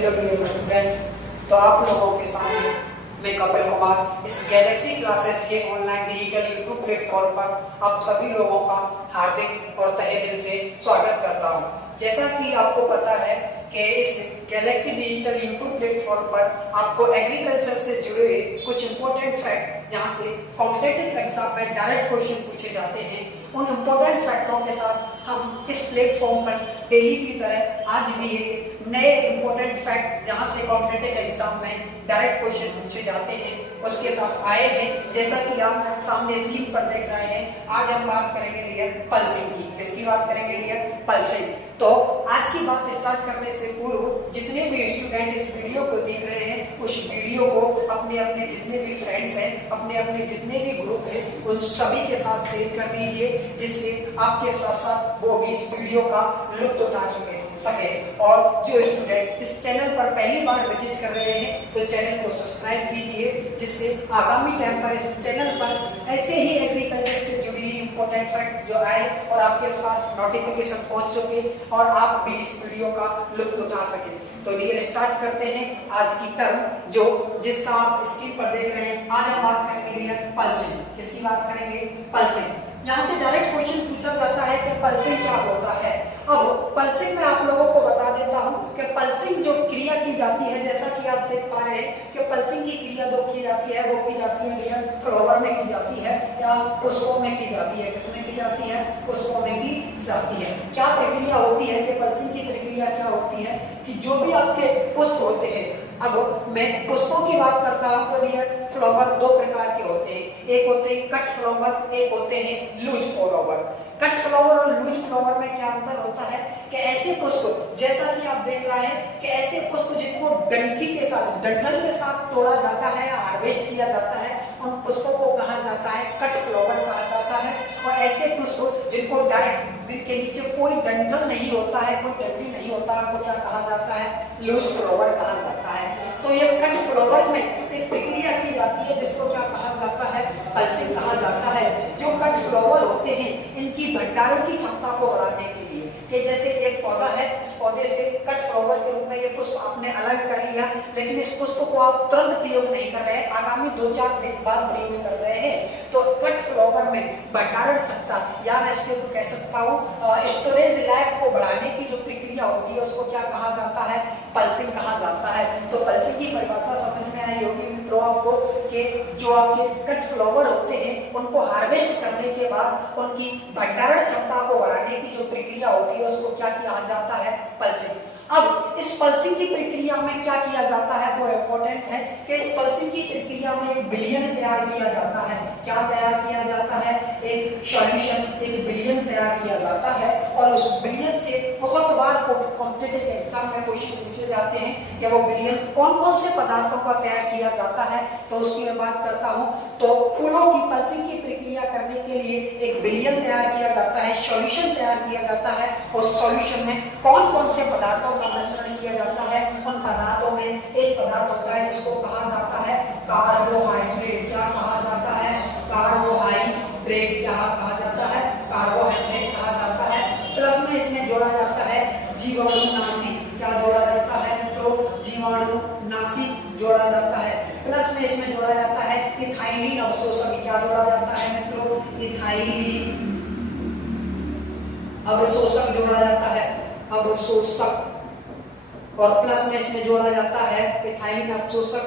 Hello dear student, तो आप लोगों के सामने मैं कपिल कुमार इस गैलेक्सी क्लासेस के ऑनलाइन डिजिटल यूट्यूब प्लेटफॉर्म पर आप सभी लोगों का हार्दिक और तहे दिल से स्वागत करता हूं। जैसा कि आपको पता है कि इस गैलेक्सी डिजिटल यूट्यूब प्लेटफॉर्म पर आपको एग्रीकल्चर से जुड़े हुए कुछ इंपॉर्टेंट फैक्ट जहां से कॉम्पिटिटिव एग्जाम में डायरेक्ट क्वेश्चन पूछे जाते हैं, उन इंपॉर्टेंट फैक्टों के साथ हम इस प्लेटफॉर्म पर डेली की तरह आज भी एक नए इंपॉर्टेंट फैक्ट जहां से कॉम्पिटिटिव एग्जाम में डायरेक्ट क्वेश्चन पूछे जाते हैं उसके साथ आए हैं। जैसा कि आप सामने स्क्रीन पर देख रहे हैं, आज हम बात करेंगे डियर पल्सिंग की। किसकी बात करेंगे डियर? पल्सिंग। तो आज की बात स्टार्ट करने से पूर्व जितने भी स्टूडेंट इस वीडियो को देख रहे हैं उस वीडियो को अपने अपने जितने भी फ्रेंड्स हैं, अपने अपने जितने भी ग्रुप हैं, उन सभी के साथ शेयर कर दीजिए, जिससे आपके साथ साथ वो भी इस वीडियो का लुत्फ उठा सके। और जो स्टूडेंट इस चैनल पर पहली बार विजिट कर रहे हैं तो चैनल को सब्सक्राइब कीजिए, जिससे आगामी टाइम पर इस चैनल पर ऐसे ही एग्रीकल्चर से जुड़ी इंपॉर्टेंट फैक्ट जो आए और आपके पास नोटिफिकेशन पहुंच चुके और आप भी इस वीडियो का लुत्फ उठा सके। तो ये स्टार्ट करते हैं आज की टर्म जो जिसका आप स्क्रीन पर देख रहे हैं। आज हम बात करेंगे डियर पल्सिंग। किसकी बात करेंगे? पल्सिंग। यहाँ से डायरेक्ट क्वेश्चन पूछा जाता है कि पल्सिंग क्या होता है। अब पल्सिंग में आप लोगों को बता देता हूँ कि पल्सिंग जो क्रिया की जाती है, जैसा कि आप देख पा रहे हैं कि पल्सिंग की क्रिया दो की जाती है। वो की जाती है डियर फ्लावर में की जाती है या पुष्पों में की जाती है। किसमें की जाती है? पुष्पों में की जाती है। क्या प्रक्रिया होती है कि पल्सिंग की प्रक्रिया क्या होती है कि जो भी आपके पुष्प होते हैं, अब मैं पुष्पों की बात करता हूं तो डियर फ्लावर दो प्रकार के होते हैं। एक होते हैं कट फ्लावर, एक होते हैं लूज फ्लावर। कट फ्लावर और लूज फ्लावर में क्या अंतर होता है कि ऐसे पुष्प, जैसा कि आप देख रहे हैं कि ऐसे पुष्प जिनको डंठी के साथ, डंठल के साथ तोड़ा जाता है या हार्वेस्ट किया जाता है, उन पुष्पों को कहा जाता है कट फ्लावर कहा जाता है। और ऐसे पुष्प जिनको डायरेक्ट के नीचे कोई डंठल नहीं होता है, कोई डंडी नहीं होता है, वो क्या कहा जाता है? लूज फ्लावर कहा जाता है। तो ये कट फ्लावर में एक प्रक्रिया की जाती है जिसको क्या कहा जाता है? पल्सिंग कहा जाता है। जो कट फ्लावर होते हैं इनकी भंडारण की क्षमता को बढ़ाने के लिए, कि जैसे एक पौधा है, इस पौधे से कट फ्लावर के रूप में ये पुष्प आपने अलग कर लिया, लेकिन इस पुष्प को आप तुरंत प्रयोग नहीं कर रहे हैं, आगामी 2-4 दिन बाद प्रयोग कर रहे हैं। तो कट फ्लावर में भंडारण क्षमता या मैं इसको कह सकता हूँ स्टोरेज लाइफ को बढ़ाने की जो प्रक्रिया होती है उसको क्या कहा जाता है? पल्सिंग कहा जाता है। तो पल्सिंग की परिभाषा समझ में आई होगी मित्रों आपको कि जो आपके कट फ्लावर होते हैं उनको हार्वेस्ट करने के बाद उनकी भंडारण क्षमता को बढ़ाने की जो प्रक्रिया होती है उसको क्या कहा जाता है? पल्सिंग। अब इस पल्सिंग की प्रक्रिया में क्या किया जाता है वो इम्पोर्टेंट है कि इस पल्सिंग की प्रक्रिया में एक विलयन तैयार किया जाता है। क्या तैयार किया जाता है? एक सॉल्यूशन, एक विलयन तैयार किया जाता है। और उस विलयन से बहुत बार कॉम्पिटिटिव एग्जाम में क्वेश्चन पूछे जाते हैं कि वो विलयन कौन कौन से पदार्थों का तैयार किया जाता है, तो उसकी मैं बात करता हूँ। तो फूलों की पल्सिंग की प्रक्रिया करने के लिए एक विलयन तैयार किया जाता है, सॉल्यूशन तैयार किया जाता है। और सॉल्यूशन में कौन कौन से पदार्थों का मिश्रण किया जाता है? उन पदार्थों में एक पदार्थ होता है जिसको कहा जाता है कार्बोहाइड्रेट। क्या कहा जाता है? कार्बोहाइड्रेट। क्या कहा जाता है? कार्बोहाइड्रेट कहा जाता है। प्लस में इसमें जोड़ा जाता है जीवाणुनाशी। क्या जोड़ा जाता है मित्रों? जीवाणुनाशी जोड़ा जाता है। प्लस में इसमें जोड़ा जाता है इथाइलिन अवशोषक। क्या जोड़ा जाता है मित्रों? इथाइलिन अवशोषक जोड़ा जाता है, अवशोषक। और प्लस में इसमें जोड़ा जाता है इथाइलिन अवशोषक,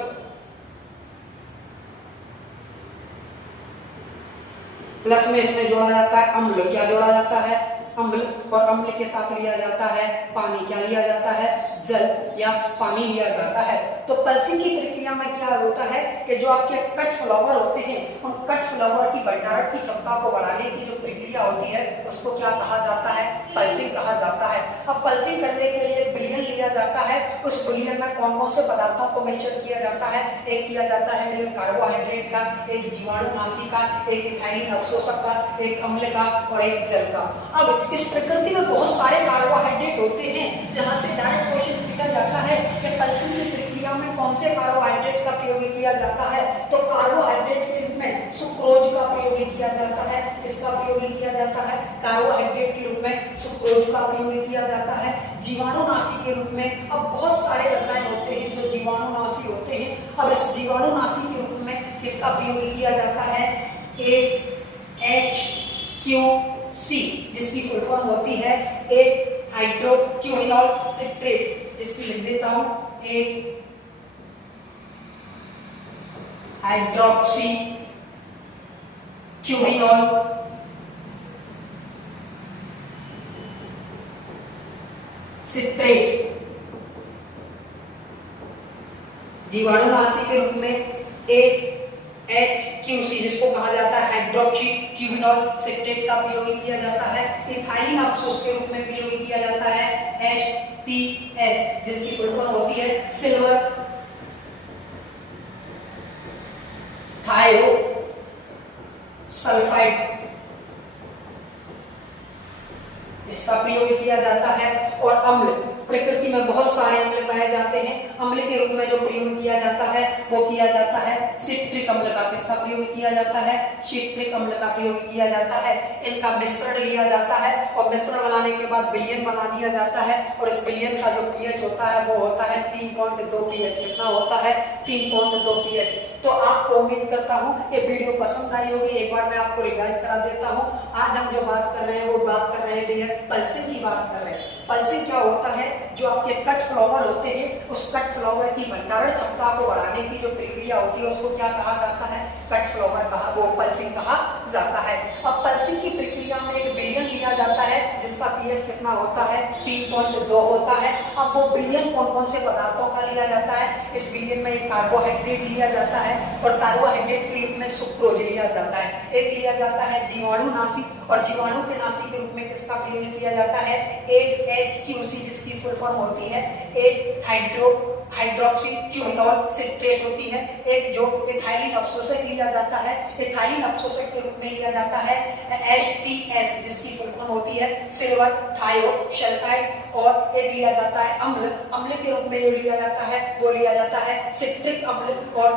प्लस में इसमें जोड़ा जाता है अम्ल। क्या जोड़ा जाता है? अम्ल। और अम्ल के साथ लिया जाता है पानी। क्या लिया जाता है? जल या पानी लिया जाता है। तो पल्सिंग की प्रक्रिया में क्या होता है कि जो आपके कट फ्लावर होते हैं उन कट फ्लावर की भंडारण की क्षमता को बढ़ाने की जो प्रक्रिया होती है उसको क्या कहा जाता है? पल्सिंग कहा जाता है। अब पल्सिंग करने के लिए विलयन लिया जाता है। उस विलयन में कौन कौन से पदार्थों को मिश्रण किया जाता है? एक किया जाता है कार्बोहाइड्रेट का, एक जीवाणुनाशी का, एक इथाइलिन अवशोषक का, एक अम्ल का और एक जल का। अब इस प्रकृति में बहुत सारे कार्बोहाइड्रेट होते हैं जहां से डायरेक्ट क्वेश्चन पूछा जाता है कि पल्सिंग की प्रक्रिया में कौन से कार्बोहाइड्रेट का प्रयोग किया जाता है। तो कार्बोहाइड्रेट के रूप में में सुक्रोज का प्रयोग किया जाता है। इसका प्रयोग किया जाता है कार्बोहाइड्रेट के रूप में सुक्रोज का प्रयोग किया जाता है। जीवाणुनाशी के रूप में अब बहुत सारे रसायन होते हैं जो जीवाणुनाशी होते हैं। अब इस जीवाणुनाशी के रूप में किसका प्रयोग किया जाता है 8HQC जिसकी फुल फॉर्म होती है 8 हाइड्रोक्विनोल सिट्रेट, जिसकी लिख देता हूं 8 हाइड्रोक्सी क्यूबिनॉल सिट्रेट। जीवाणुनाशी के रूप में 8HQC जिसको कहा जाता है हाइड्रोक्सी क्यूबिनॉल सिट्रेट का प्रयोग किया जाता है। इथाइलिन अफसोस के रूप में प्रयोग किया जाता है HTS जिसकी फुल फॉर्म होती है सिल्वर थायो सल्फाइड, इसका प्रयोग किया जाता है। और अम्ल, प्रकृति में बहुत सारे अम्ल पाए जाते हैं। अम्ल के रूप में जो प्रयोग किया जाता है वो किया जाता है सिट्रिक अम्ल का। किसका प्रयोग किया जाता है सिट्रिक अम्ल का प्रयोग किया जाता है। इनका मिश्रण लिया जाता है और मिश्रण बनाने के बाद विलयन बना दिया जाता है और इस विलयन का जो पीएच होता है वो होता है 3.2 पीएच। कितना होता है 3.2 पीएच। तो आपको उम्मीद करता हूँ ये वीडियो पसंद आई होगी। एक बार मैं आपको रिवाइज करा देता हूँ। आज हम जो बात कर रहे हैं वो बात कर रहे हैं पल्सिंग की बात कर रहे हैं। पल्सिंग क्या होता है, जो आपके कट फ्लावर होते हैं उस कट फ्लावर की भंडारण क्षमता को बढ़ाने की जो प्रक्रिया होती है उसको क्या कहा जाता है कट फ्लावर कहा, वो पल्सिंग कहा जाता है। अब पल्सिंग की प्रक्रिया में एक विलयन लिया जाता है जिसका पीएच कितना होता है 3.2 होता है। अब वो विलयन कौन कौन से पदार्थों का लिया जाता है, इस विलयन में एक कार्बोहाइड्रेट लिया जाता है और कार्बोहाइड्रेट के रूप में सुक्रोज लिया जाता है। एक लिया जाता है जीवाणुनाशी और जीवाणु के नाशी के रूप में किसका प्रयोग किया जाता है 8HQC जिसकी फुल फॉर्म होती है 8 हाइड्रोक्सी क्यूबिनॉल सिट्रेट होती है। एक जो इथाइलिन अवशोषक लिया जाता है, इथाइलिन अवशोषक के रूप में लिया जाता है HTS जिसकी फुल फॉर्म होती है सिल्वर थायोसल्फाइड। और एक लिया जाता है अम्ल, अम्ल के रूप में जो लिया जाता है वो लिया जाता है सिट्रिक अम्ल और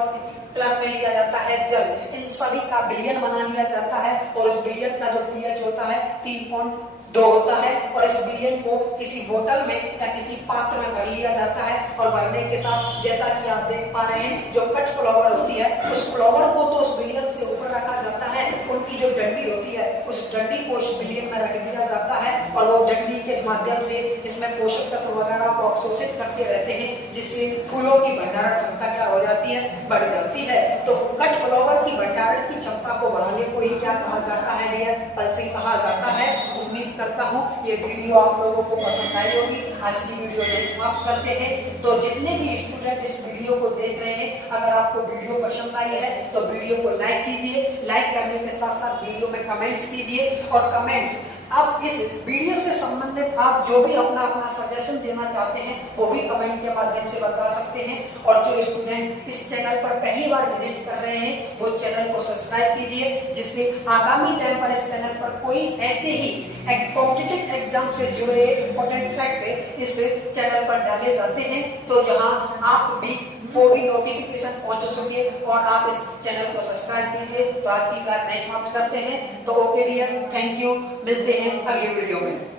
प्लस में लिया जाता है जल। इन सभी का विलयन बना लिया जाता है और इस विलयन का जो पीएच होता है 3.2 होता है और इस विलयन को किसी बोतल में या किसी पात्र में भर लिया जाता है और भरने के साथ जैसा कि आप देख पा रहे हैं जो कट फ्लावर होती है उस फ्लावर को तो उस विलयन से ऊपर रखा जाता है, उनकी जो डंडी होती है उस डंडी को उस विलयन में रख दिया जाता है और वो डंडी के माध्यम से इसमें पोषक तत्व वगैरह को अवशोषित करते रहते हैं जिससे फूलों की भंडारण क्षमता क्या हो जाती है बढ़ जाती है। तो कट फ्लावर की भंडारण की क्षमता को बढ़ाने को ही क्या कहा जाता है डियर पल्सिंग कहा जाता है। उम्मीद करता हूँ ये वीडियो आप लोगों को पसंद आई होगी। आज की वीडियो यही समाप्त करते हैं। तो जितने भी स्टूडेंट इस वीडियो को देख रहे हैं अगर आपको वीडियो पसंद आई है तो वीडियो को लाइक कीजिए, लाइक करने के साथ साथ वीडियो में कमेंट्स कीजिए और कमेंट्स अब इस वीडियो से संबंधित आप जो भी अपना सजेशन देना चाहते हैं वो भी कमेंट के माध्यम से बता सकते हैं। और जो स्टूडेंट इस चैनल पर पहली बार विजिट कर रहे हैं वो चैनल को सब्सक्राइब कीजिए जिससे आगामी टाइम पर इस चैनल पर कोई ऐसे ही कॉम्पिटिटिव एग्जाम से जुड़े इंपॉर्टेंट फैक्ट इस चैनल पर डाले जाते हैं तो जहां आप भी को भी नोटिफिकेशन पहुंच सके और आप इस चैनल को सब्सक्राइब कीजिए। तो आज की क्लास नहीं समाप्त करते हैं। तो ओके डियर, थैंक यू, मिलते हैं अगली वीडियो में।